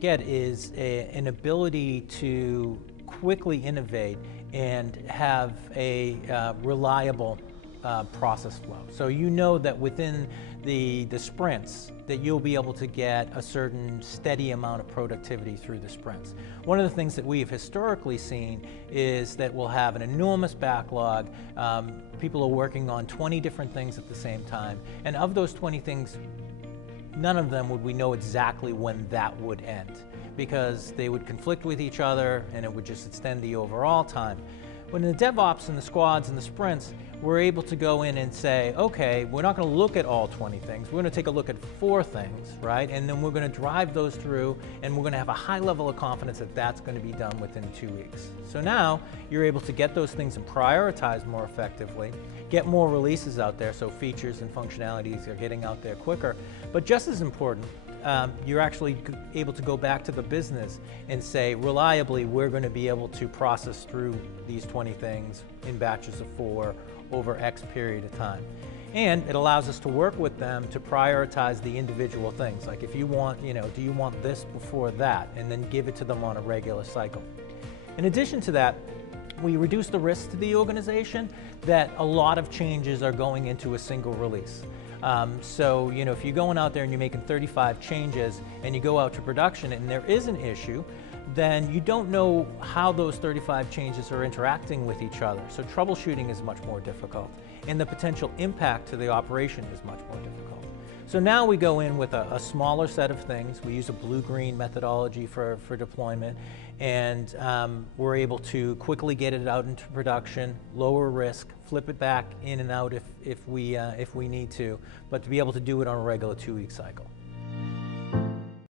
get is an ability to quickly innovate and have a reliable process flow. So you know that within the sprints that you'll be able to get a certain steady amount of productivity through the sprints. One of the things that we have historically seen is that we'll have an enormous backlog. People are working on 20 different things at the same time, and of those 20 things, none of them would we know exactly when that would end, because they would conflict with each other and it would just extend the overall time. When in the DevOps and the squads and the sprints, we're able to go in and say, okay, we're not going to look at all 20 things. We're going to take a look at 4 things, right? And then we're going to drive those through, and we're going to have a high level of confidence that that's going to be done within 2 weeks. So now you're able to get those things and prioritize more effectively, get more releases out there, so features and functionalities are getting out there quicker. But just as important, you're actually able to go back to the business and say, reliably, we're going to be able to process through these 20 things in batches of 4 over X period of time. And it allows us to work with them to prioritize the individual things. Like if you want, do you want this before that? And then give it to them on a regular cycle. In addition to that, we reduce the risk to the organization that a lot of changes are going into a single release. So, if you're going out there and you're making 35 changes and you go out to production and there is an issue, then you don't know how those 35 changes are interacting with each other. So troubleshooting is much more difficult, and the potential impact to the operation is much more difficult. So now we go in with a smaller set of things. We use a blue-green methodology for deployment, and we're able to quickly get it out into production, lower risk, flip it back in and out if we need to, but to be able to do it on a regular 2-week cycle.